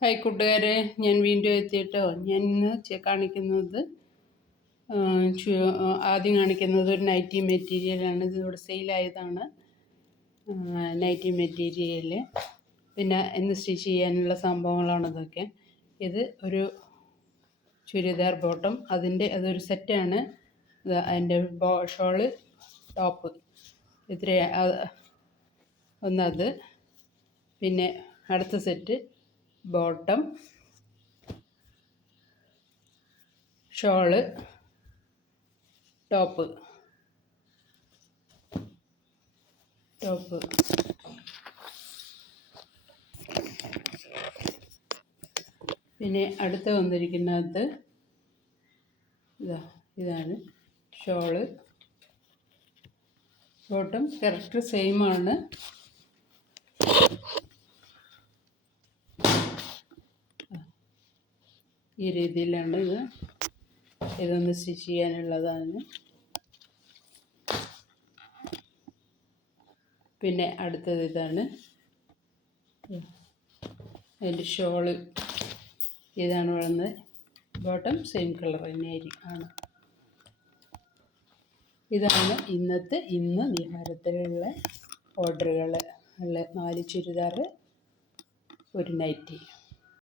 Hi കൂട്ടുകാരെ, ഞാൻ വീണ്ടും എത്തിയിട്ടോ. ഞാൻ ഇന്ന് കാണിക്കുന്നത് ആദ്യം കാണിക്കുന്നത് ഒരു നൈറ്റി മെറ്റീരിയലാണ്. ഇതിവിടെ സെയിലായതാണ് നൈറ്റി മെറ്റീരിയൽ. പിന്നെ ഇന്ന് സ്റ്റിച്ച് ചെയ്യാനുള്ള സംഭവങ്ങളാണ് ഇതൊക്കെ. ഇത് ഒരു ചുരിദാർ ബോട്ടം, അതൊരു സെറ്റാണ്. അതിൻ്റെ ഷോള് ടോപ്പ് ഒന്നത്. പിന്നെ അടുത്ത സെറ്റ് ബോട്ടം, ഷോള്, ടോപ്പ്. പിന്നെ അടുത്ത് വന്നിരിക്കുന്നത് ഇതാണ് ഷോള്. Bottom correct സെയിമാണ്. ഈ രീതിയിലാണ് ഇതൊന്ന് സ്റ്റിച്ച് ചെയ്യാനുള്ളതാണ്. പിന്നെ അടുത്തത് ഇതാണ് അതിൻ്റെ ഷോള്. ഇതാണ് വളർന്ന് ബോട്ടം സെയിം കളർ തന്നെയാണ്. ഇതാണ് ഇന്ന് നിഹാരത്തിലുള്ള ഓർഡറുകൾ ഉള്ള 4 ചുരിദാർ, ഒരു നൈറ്റി.